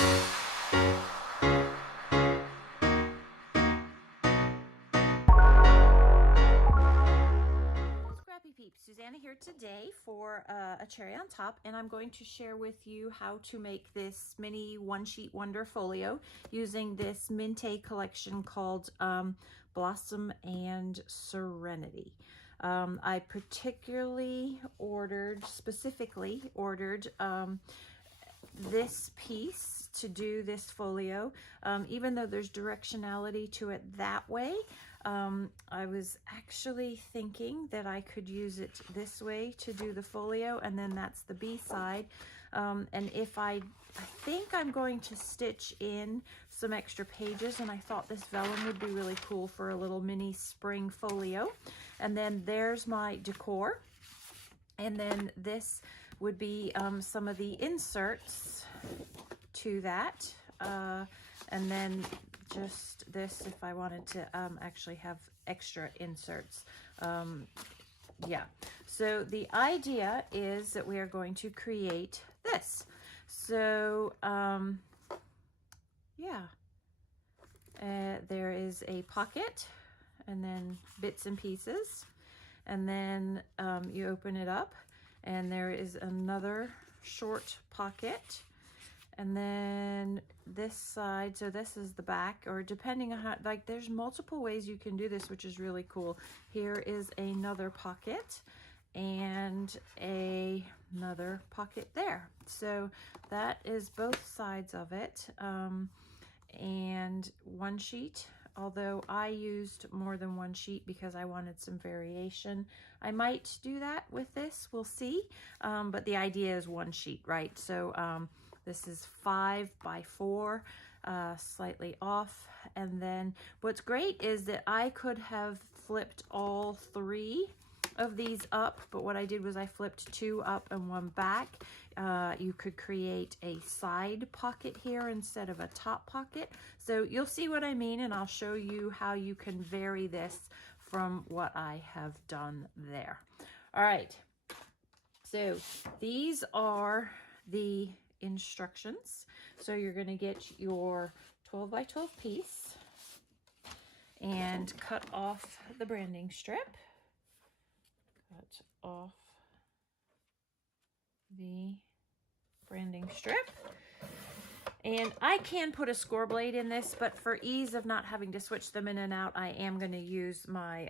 Scrappy peeps, Suzanna here today for a cherry on top, and I'm going to share with you how to make this mini one-sheet wonder folio using this Mintay collection called Blossom and Serenity. I specifically ordered this piece to do this folio, even though there's directionality to it that way. I was actually thinking that I could use it this way to do the folio, and then that's the B side. And if I think I'm going to stitch in some extra pages, and I thought this vellum would be really cool for a little mini spring folio. And then there's my decor. And then this would be some of the inserts to that. And then just this if I wanted to actually have extra inserts. Yeah, so the idea is that we are going to create this. So yeah, there is a pocket and then bits and pieces, and then you open it up and there is another short pocket. And then this side, so this is the back, or depending on how, like there's multiple ways you can do this, which is really cool. Here is another pocket and another pocket there. So that is both sides of it. And one sheet, although I used more than one sheet because I wanted some variation. I might do that with this, we'll see. But the idea is one sheet, right? So this is 5 by 4, slightly off. And then what's great is that I could have flipped all 3 of these up, but what I did was I flipped 2 up and 1 back. You could create a side pocket here instead of a top pocket. So you'll see what I mean, and I'll show you how you can vary this from what I have done there. All right, so these are the instructions. So you're going to get your 12 by 12 piece and cut off the branding strip. Cut off the branding strip. And I can put a score blade in this, but for ease of not having to switch them in and out, I am going to use my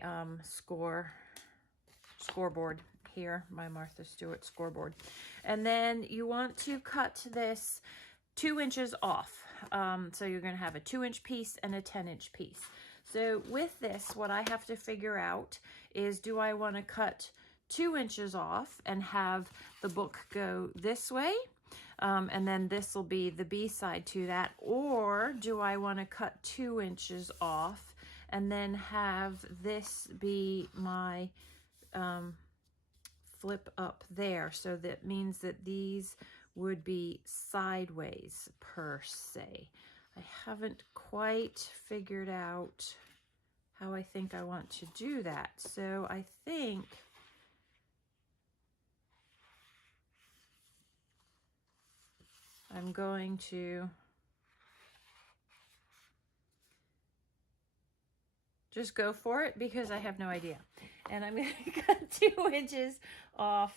scoreboard here, my Martha Stewart scoreboard. And then you want to cut this 2 inches off. So you're going to have a 2-inch piece and a 10-inch piece. So with this, what I have to figure out is, do I want to cut 2 inches off and have the book go this way? And then this will be the B side to that. Or do I want to cut 2 inches off and then have this be my flip up there? So that means that these would be sideways per se. I haven't quite figured out how I think I want to do that. So I think I'm going to just go for it because I have no idea. And I'm going to cut 2 inches off.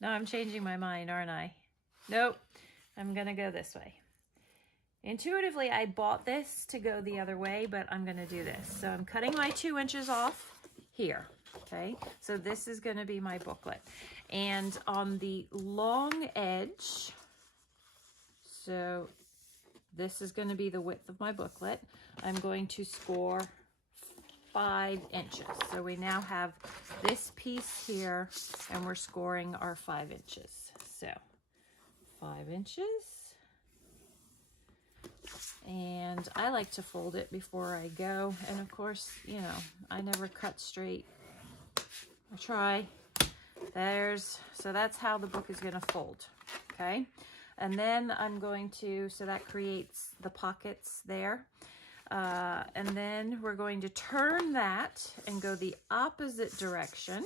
No, I'm changing my mind, aren't I? Nope, I'm going to go this way. Intuitively, I bought this to go the other way, but I'm going to do this. So I'm cutting my 2 inches off here. Okay, so this is going to be my booklet. And on the long edge, so this is going to be the width of my booklet, I'm going to score 5 inches. So we now have this piece here, and we're scoring our 5 inches. So 5 inches. And I like to fold it before I go. And of course, you know, I never cut straight. I try. So that's how the book is going to fold. Okay. And then I'm going to, so that creates the pockets there. And then we're going to turn that and go the opposite direction.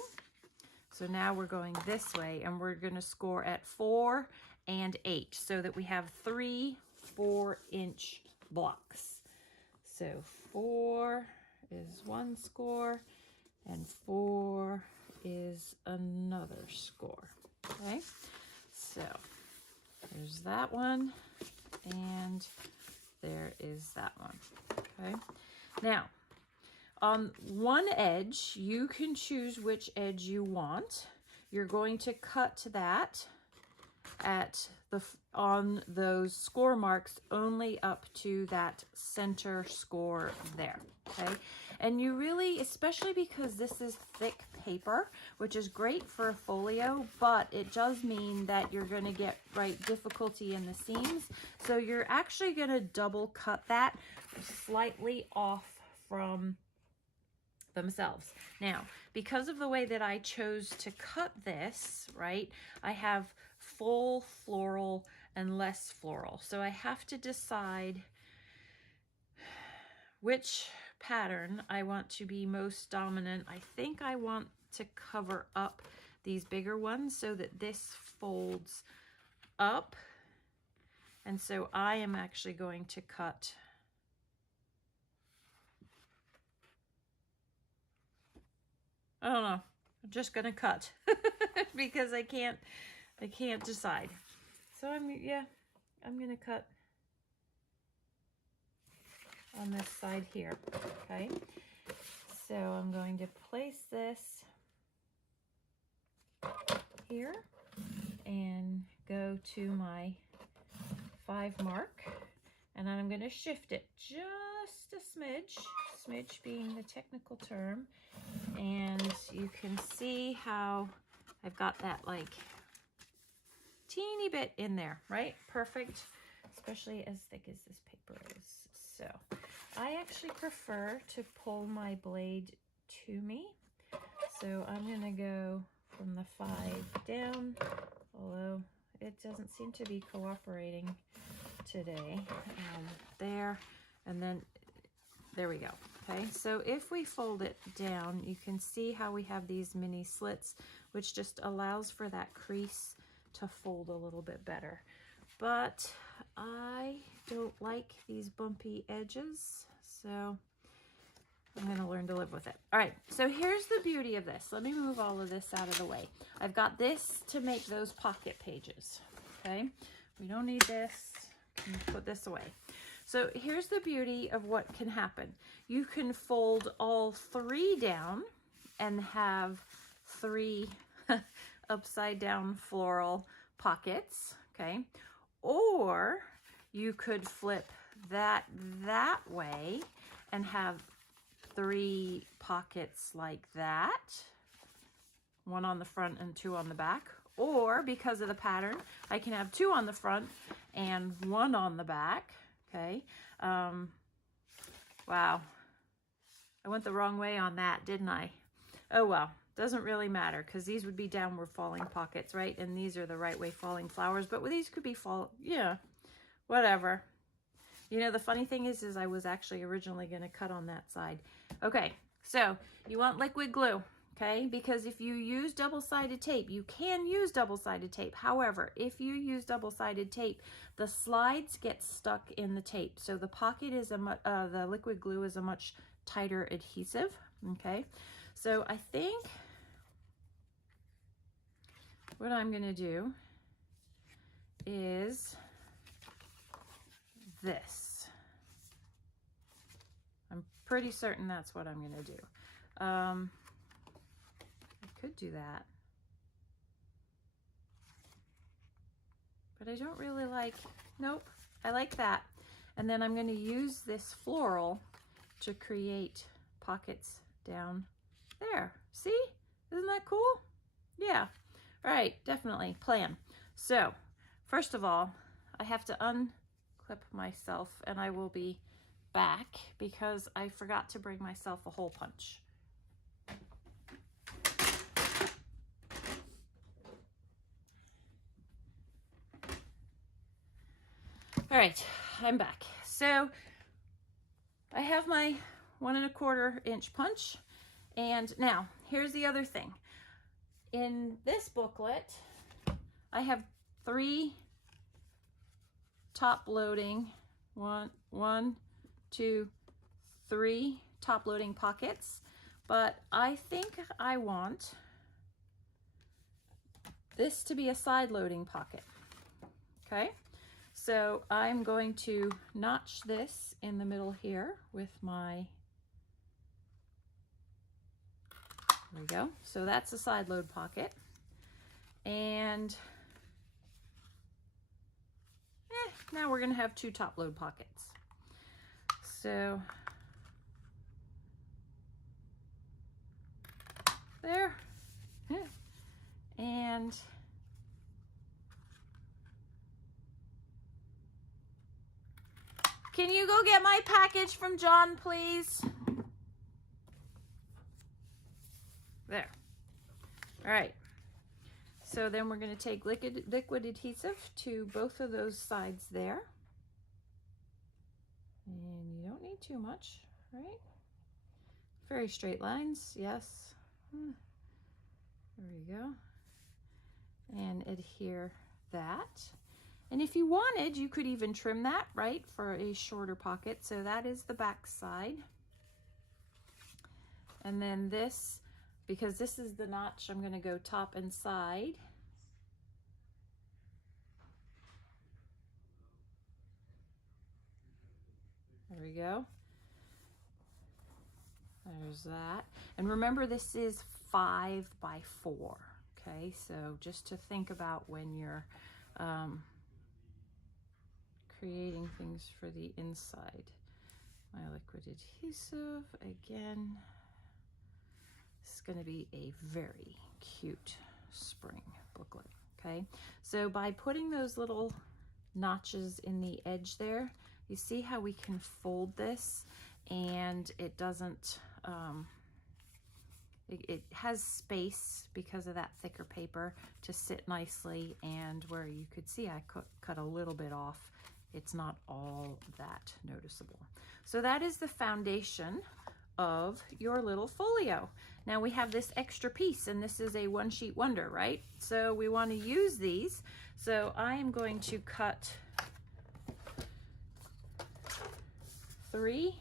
So now we're going this way, and we're going to score at 4 and 8, so that we have 3 4-inch blocks. So 4 is one score and 4 is another score. Okay, so there's that one and there is that one. Okay, now on one edge, you can choose which edge you want. You're going to cut that on those score marks only up to that center score there. Okay, and you really, especially because this is thick paper, which is great for a folio, but it does mean that you're going to get difficulty in the seams. So you're actually going to double cut that slightly off from themselves. Now, because of the way that I chose to cut this, right, I have full floral and less floral. So I have to decide which pattern I want to be most dominant. I think I want to cover up these bigger ones so that this folds up. And so I am actually going to cut I don't know. I'm just gonna cut because I can't decide. So I'm gonna cut on this side here. Okay. So I'm going to place this here and go to my 5 mark, and then I'm going to shift it just a smidge being the technical term. And you can see how I've got that like teeny bit in there, right? Perfect, especially as thick as this paper is. So I actually prefer to pull my blade to me. So I'm gonna go from the 5 down, although it doesn't seem to be cooperating today. There, and then there we go. Okay, so if we fold it down, you can see how we have these mini slits, which just allows for that crease to fold a little bit better. But I don't like these bumpy edges, so I'm going to learn to live with it. All right, so here's the beauty of this. Let me move all of this out of the way. I've got this to make those pocket pages, okay? We don't need this. Can put this away. So here's the beauty of what can happen. You can fold all 3 down and have 3 upside down floral pockets, okay? Or you could flip that way and have 3 pockets like that, 1 on the front and 2 on the back. Or because of the pattern, I can have 2 on the front and 1 on the back. Okay. Wow. I went the wrong way on that, didn't I? Oh, well, doesn't really matter because these would be downward falling pockets, right? And these are the right way falling flowers, but these could be yeah, whatever. You know, the funny thing is I was actually originally going to cut on that side. Okay. So you want liquid glue. Okay, because if you use double-sided tape, you can use double-sided tape. However, if you use double-sided tape, the slides get stuck in the tape. So the pocket is the liquid glue is a much tighter adhesive. Okay, so I think what I'm going to do is this. I'm pretty certain that's what I'm going to do. Could do that, but I don't really like, nope, I like that. And then I'm going to use this floral to create pockets down there. See, isn't that cool? Yeah, all right, definitely plan. So first of all, I have to unclip myself and I will be back because I forgot to bring myself a hole punch. All right, I'm back. So I have my 1 1/4 inch punch. And now here's the other thing. In this booklet, I have 3 top loading, one, two, three top loading pockets, but I think I want this to be a side loading pocket. Okay, so I'm going to notch this in the middle here with my, there we go. So that's a side load pocket. And now we're gonna have two top load pockets. So there, and can you go get my package from John, please? There. All right. So then we're going to take liquid adhesive to both of those sides there. And you don't need too much, right? Very straight lines, yes. There we go. And adhere that. And if you wanted, you could even trim that, right, for a shorter pocket. So that is the back side. And then this, because this is the notch, I'm going to go top and side. There we go. There's that. And remember, this is 5 by 4. Okay, so just to think about when you're creating things for the inside. My liquid adhesive, again, this is going to be a very cute spring booklet. Okay, so by putting those little notches in the edge there, you see how we can fold this and it doesn't, it has space because of that thicker paper to sit nicely, and where you could see I cut a little bit off, it's not all that noticeable. So that is the foundation of your little folio. Now we have this extra piece, and this is a one sheet wonder, right? So we want to use these. So I am going to cut 3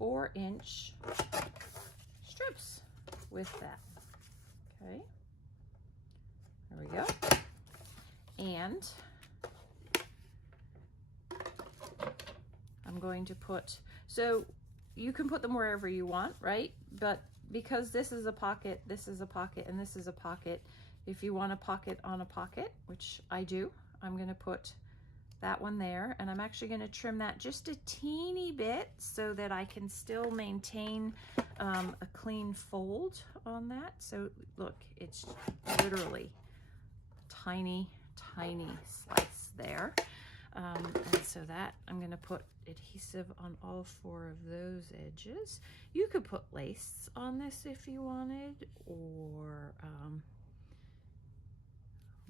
4-inch strips with that. Okay, there we go. And I'm going to put, so you can put them wherever you want, right? But because this is a pocket, this is a pocket, and this is a pocket, if you want a pocket on a pocket, which I do, I'm going to put that one there, and I'm actually going to trim that just a teeny bit so that I can still maintain a clean fold on that. So look, it's literally tiny slice there. And so that I'm going to put adhesive on all 4 of those edges. You could put lace on this if you wanted, or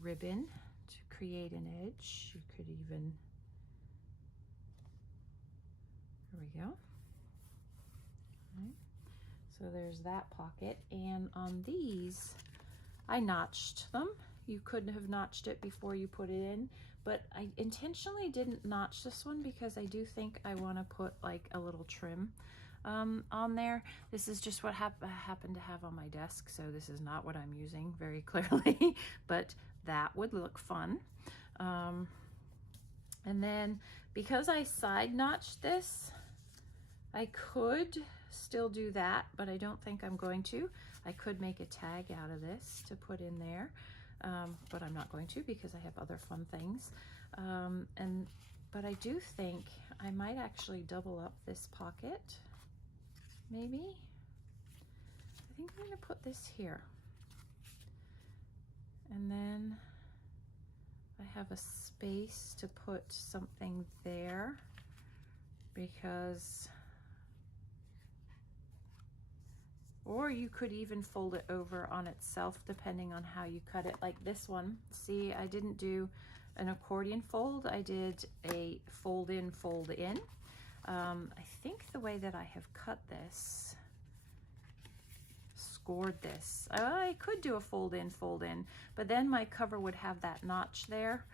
ribbon to create an edge. You could even, there we go. Okay. So there's that pocket, and on these I notched them. You couldn't have notched it before you put it in, but I intentionally didn't notch this one because I do think I want to put like a little trim on there. This is just what happened to have on my desk, so this is not what I'm using very clearly, but that would look fun. And then because I side notched this, I could still do that, but I don't think I'm going to. I could make a tag out of this to put in there, but I'm not going to because I have other fun things. But I do think I might actually double up this pocket, maybe. I think I'm going to put this here. And then I have a space to put something there because, or you could even fold it over on itself depending on how you cut it, like this one. See, I didn't do an accordion fold, I did a fold in, fold in. I think the way that I have cut this, scored this, I could do a fold in, but then my cover would have that notch there,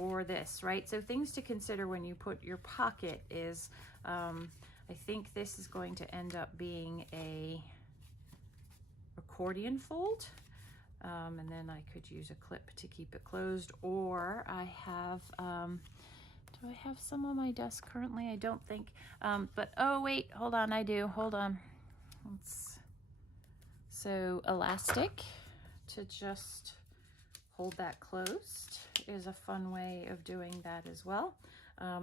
or this, right? So things to consider when you put your pocket is, I think this is going to end up being a accordion fold. And then I could use a clip to keep it closed, or I have, do I have some on my desk currently? I don't think, but oh wait, hold on, I do, hold on. So elastic to just hold that closed is a fun way of doing that as well.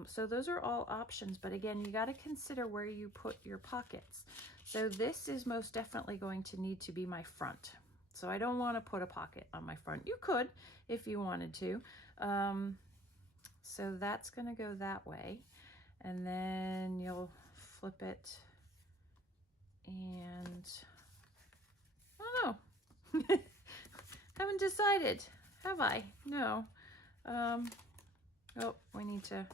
So those are all options, but again, you got to consider where you put your pockets. So this is most definitely going to need to be my front. So I don't want to put a pocket on my front. You could if you wanted to. So that's going to go that way. And then you'll flip it and I don't know. Haven't decided, have I? No. Oh, we need to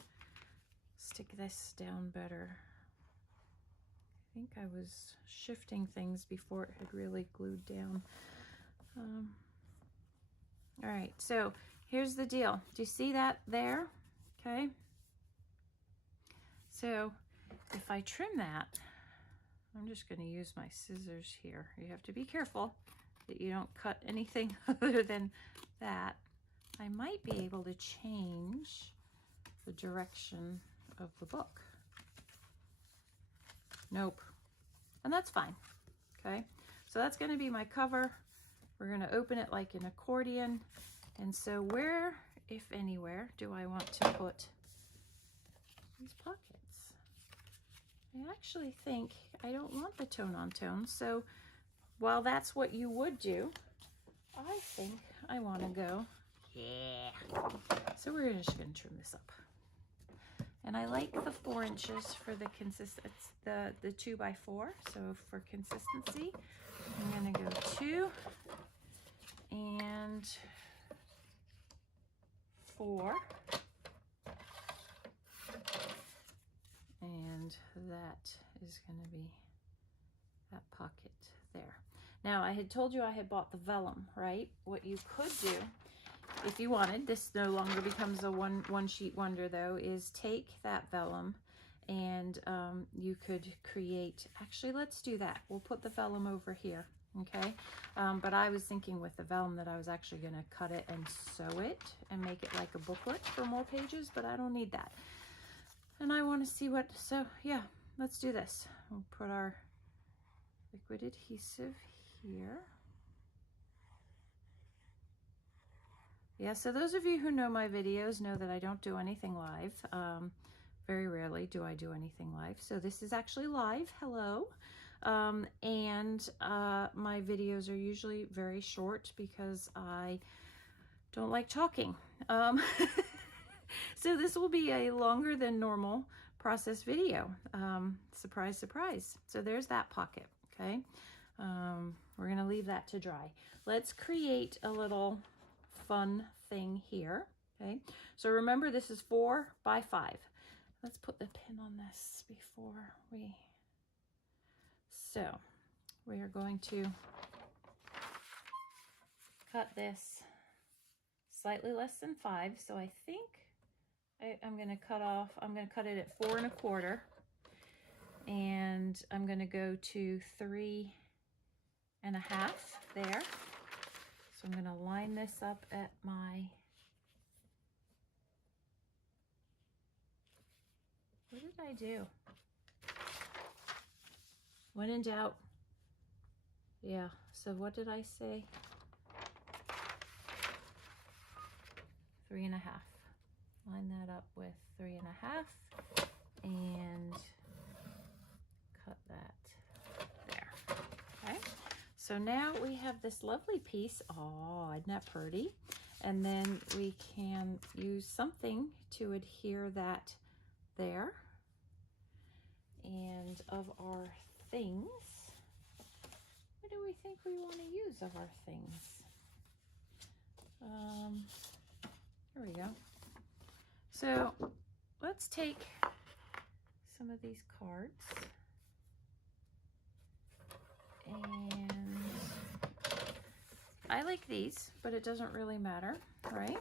stick this down better. I think I was shifting things before it had really glued down. All right, so here's the deal. Do you see that there? Okay. So if I trim that, I'm just going to use my scissors here. You have to be careful that you don't cut anything other than that. I might be able to change the direction of the book. Nope. And that's fine. Okay. So that's going to be my cover. We're going to open it like an accordion. And so where, if anywhere, do I want to put these pockets? I actually think I don't want the tone on tone. So while that's what you would do, I think I want to go, yeah. So we're just going to trim this up. And I like the 4 inches for the consistency, the 2 by 4. So for consistency, I'm going to go 2 and 4. And that is going to be that pocket there. Now I had told you I had bought the vellum, right? What you could do, if you wanted, this no longer becomes a one sheet wonder though, is take that vellum and you could create, actually let's do that. We'll put the vellum over here, okay? But I was thinking with the vellum that I was actually gonna cut it and sew it and make it like a booklet for more pages, but I don't need that. And I wanna see what, so yeah, let's do this. We'll put our liquid adhesive here. Yeah, so those of you who know my videos know that I don't do anything live. Very rarely do I do anything live. So this is actually live, hello. And my videos are usually very short because I don't like talking. So this will be a longer than normal process video. Surprise, surprise. So there's that pocket, okay? We're gonna leave that to dry. Let's create a little fun thing here, okay? So remember, this is 4 by 5. Let's put the pin on this before we, so we are going to cut this slightly less than 5. So I think I'm going to cut off, I'm going to cut it at 4 1/4, and I'm going to go to 3 1/2 there. So I'm going to line this up at my, what did I do? When in doubt. Yeah, so what did I say? 3 1/2. Line that up with 3 1/2 and cut that there. Okay. So now we have this lovely piece. Oh, isn't that pretty? And then we can use something to adhere that there. And of our things, what do we think we want to use of our things? Here we go. So let's take some of these cards and I like these, but it doesn't really matter, right?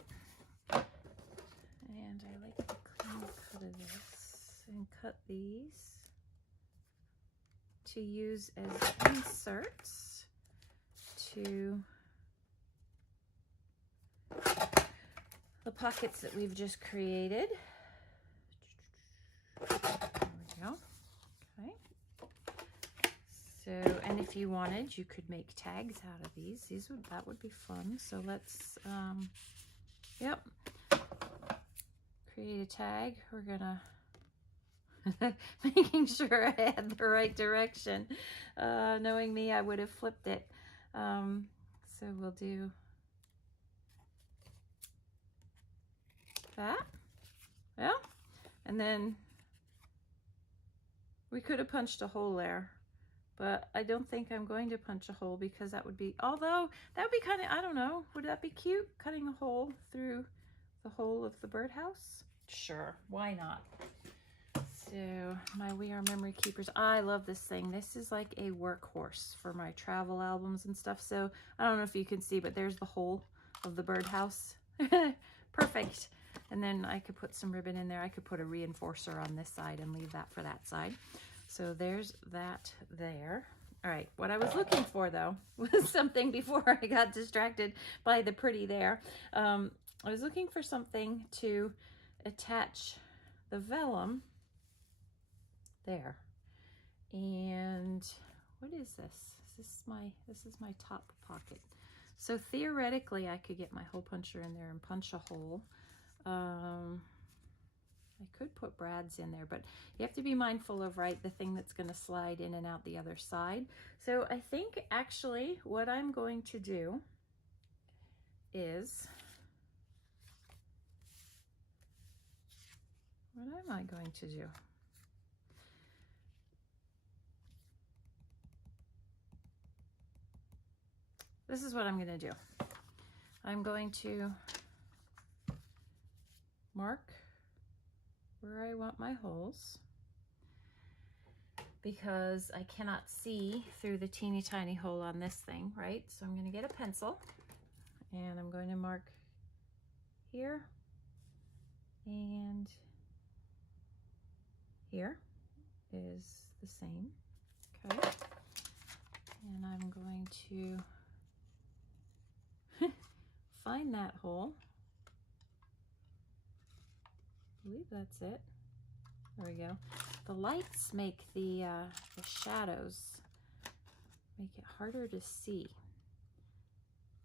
And I like the clean cut of this and cut these to use as inserts to the pockets that we've just created. There we go. Okay. So, and if you wanted, you could make tags out of these. That would be fun. So let's, yep, create a tag. We're gonna making sure I had the right direction. Knowing me, I would have flipped it. So we'll do that. Yeah, and then we could have punched a hole there, but I don't think I'm going to punch a hole because that would be, although that would be kind of, I don't know, would that be cute? Cutting a hole through the hole of the birdhouse? Sure, why not? So my We Are Memory Keepers, I love this thing. This is like a workhorse for my travel albums and stuff. So I don't know if you can see, but there's the hole of the birdhouse. Perfect. And then I could put some ribbon in there. I could put a reinforcer on this side and leave that for that side. So there's that there. All right, what I was looking for though was something before I got distracted by the pretty there. I was looking for something to attach the vellum there. And what is this? This is my top pocket. So theoretically I could get my hole puncher in there and punch a hole. I could put brads in there, but you have to be mindful of, right, the thing that's going to slide in and out the other side. So I think actually what I'm going to do is, what am I going to do? This is what I'm going to do. I'm going to mark where I want my holes because I cannot see through the teeny tiny hole on this thing, right? So I'm going to get a pencil and I'm going to mark here and here is the same, okay? And I'm going to find that hole. I believe that's it. There we go. The lights make the shadows make it harder to see.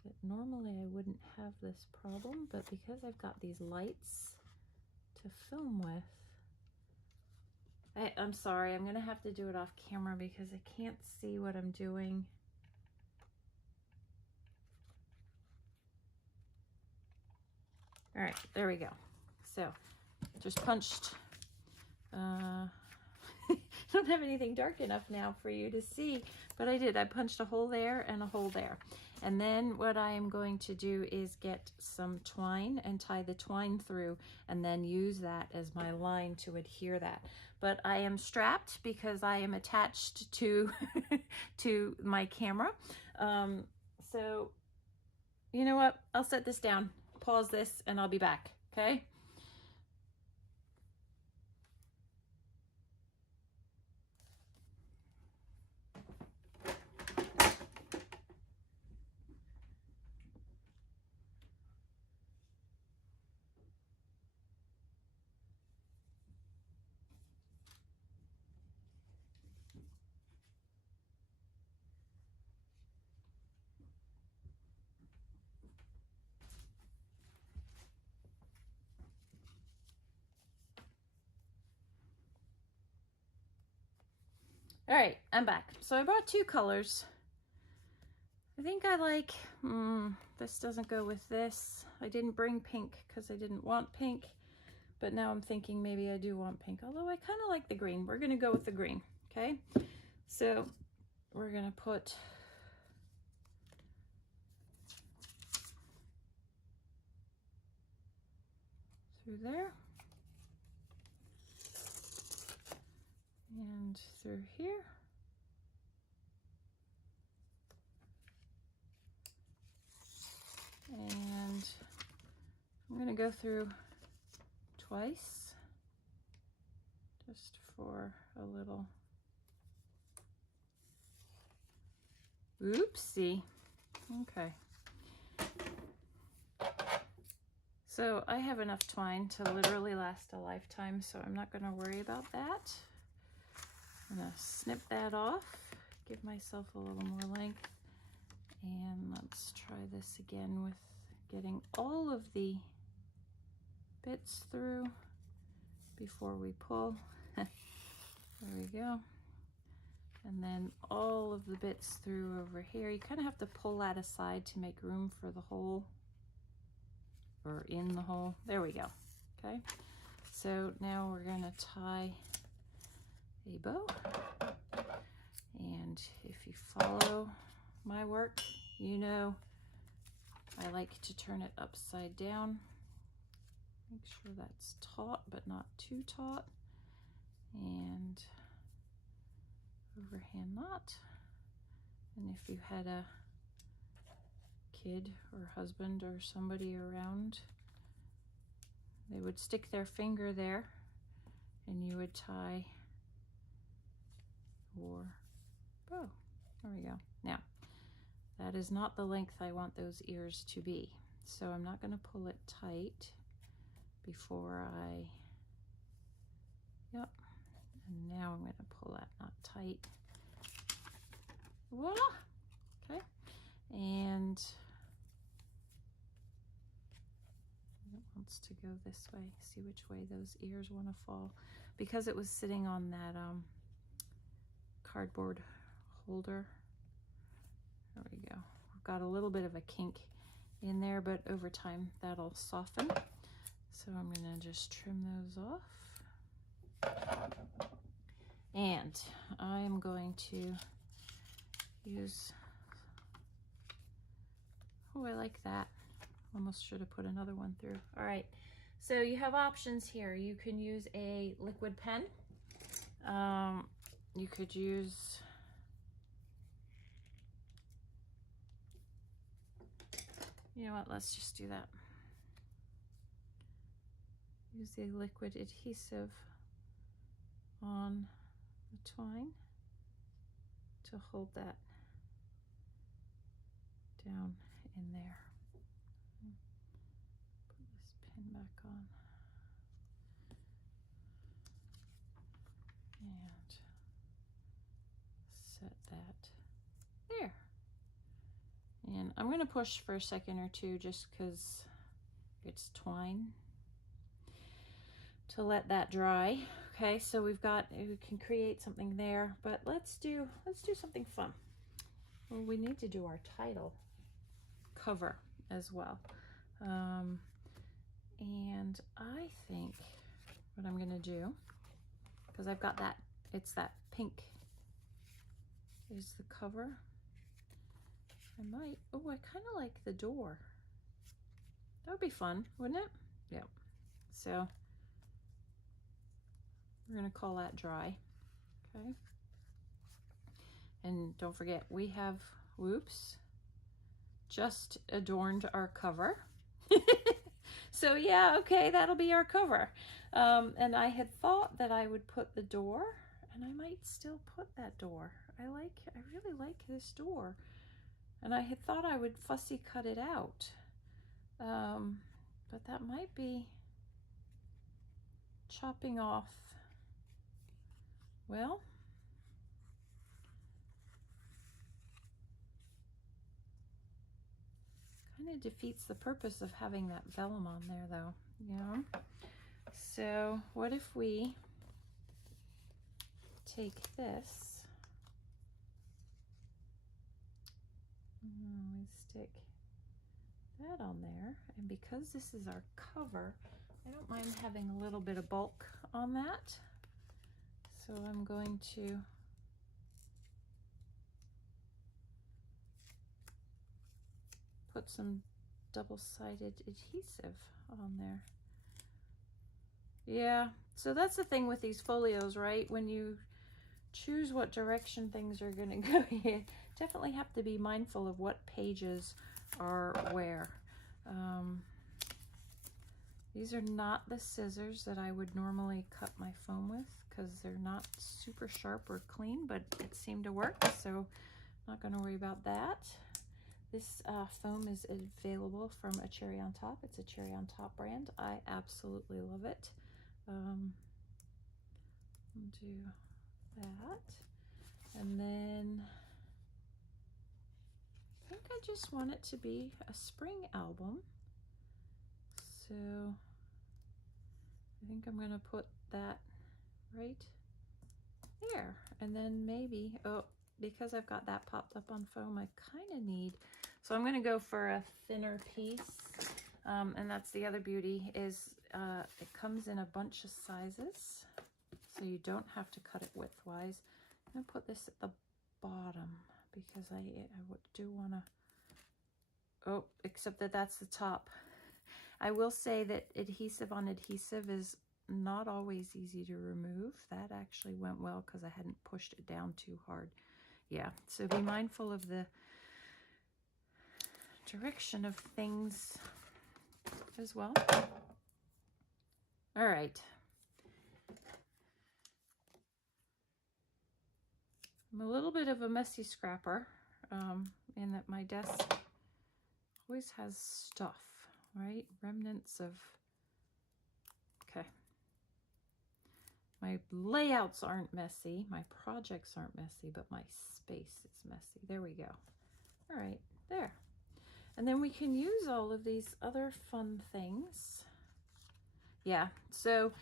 But normally I wouldn't have this problem, but because I've got these lights to film with, I'm sorry, I'm gonna have to do it off camera because I can't see what I'm doing. All right, there we go. So just punched, I don't have anything dark enough now for you to see, but I did. I punched a hole there and a hole there. And then what I am going to do is get some twine and tie the twine through and then use that as my line to adhere that. But I am strapped because I am attached to, to my camera. So you know what? I'll set this down, pause this, and I'll be back, okay? All right, I'm back. So I brought two colors. I think I like, this doesn't go with this. I didn't bring pink because I didn't want pink, but now I'm thinking maybe I do want pink, although I kind of like the green. We're gonna go with the green, okay? So we're gonna put through there and through here. And I'm going to go through twice, just for a little. Oopsie. Okay. So I have enough twine to literally last a lifetime, so I'm not going to worry about that. I'm going to snip that off, give myself a little more length, and let's try this again with getting all of the bits through before we pull. There we go. And then all of the bits through over here. You kind of have to pull that aside to make room for the hole, or in the hole. There we go. Okay, so now we're going to tie a bow, and if you follow my work, you know I like to turn it upside down. Make sure that's taut but not too taut, and overhand knot. And if you had a kid or husband or somebody around, they would stick their finger there and you would tie your bow. There we go. Now, that is not the length I want those ears to be, so I'm not going to pull it tight before I, yep, and now I'm going to pull that knot tight. Voila! Okay, and it wants to go this way. See which way those ears want to fall. Because it was sitting on that cardboard holder. There we go. I've got a little bit of a kink in there, but over time that'll soften. So I'm going to just trim those off. And I am going to use, oh, I like that. Almost should have put another one through. All right, so you have options here. You can use a liquid pen. You could use, you know what, let's just do that. Use the liquid adhesive on the twine to hold that down in there. Put this pin back on. And set that there. And I'm going to push for a second or two just because it's twine, to let that dry. Okay, so we can create something there, but let's do something fun. Well, we need to do our title cover as well. And I think what I'm going to do, because I've got that, it's that pink is the cover. I might, oh, I kind of like the door. That would be fun, wouldn't it? Yeah. So we're going to call that dry. Okay. And don't forget, we have, whoops, just adorned our cover. So yeah, okay, that'll be our cover. And I had thought that I would put the door, and I might still put that door. I really like this door. And I had thought I would fussy cut it out. But that might be chopping off. Well, kind of defeats the purpose of having that vellum on there though, you know? So what if we take this, and we stick that on there, and because this is our cover, I don't mind having a little bit of bulk on that. So I'm going to put some double-sided adhesive on there. Yeah, so that's the thing with these folios, right? When you choose what direction things are going to go, you definitely have to be mindful of what pages are where. These are not the scissors that I would normally cut my foam with because they're not super sharp or clean, but it seemed to work, so I'm not going to worry about that. This foam is available from A Cherry on Top. It's a Cherry on Top brand. I absolutely love it. I'll do that. And then I think I just want it to be a spring album. So I think I'm going to put that right there. And then maybe, oh, because I've got that popped up on foam, I kind of need, so I'm going to go for a thinner piece. And that's the other beauty is it comes in a bunch of sizes, so you don't have to cut it widthwise. I'm going to put this at the bottom because I do want to, oh, except that that's the top. I will say that adhesive on adhesive is not always easy to remove. That actually went well because I hadn't pushed it down too hard. Yeah, so be mindful of the direction of things as well. All right. I'm a little bit of a messy scrapper in that my desk always has stuff, right? Remnants of, okay. My layouts aren't messy, my projects aren't messy, but my space is messy. There we go. All right, there. And then we can use all of these other fun things. Yeah, so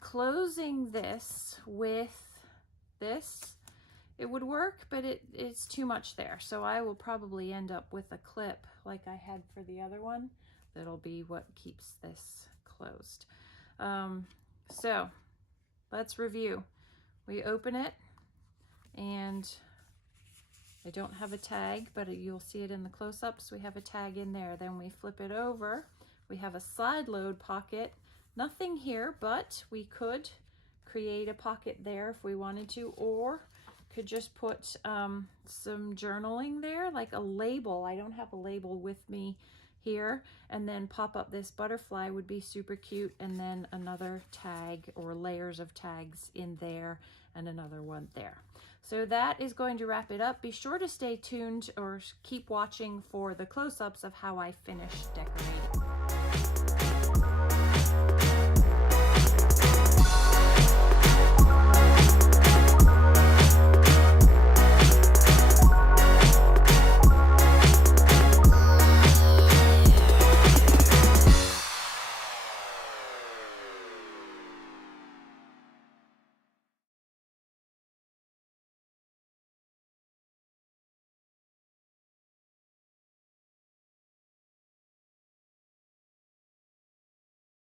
closing this with this, it would work, but it's too much there. So I will probably end up with a clip like I had for the other one. That'll be what keeps this closed. So let's review. We open it, and I don't have a tag, but you'll see it in the close-ups. We have a tag in there. Then we flip it over. We have a side load pocket. Nothing here, but we could create a pocket there if we wanted to, or could just put some journaling there, like a label. I don't have a label with me here, and then pop up this butterfly would be super cute, and then another tag or layers of tags in there and another one there. So that is going to wrap it up. Be sure to stay tuned or keep watching for the close-ups of how I finish decorating.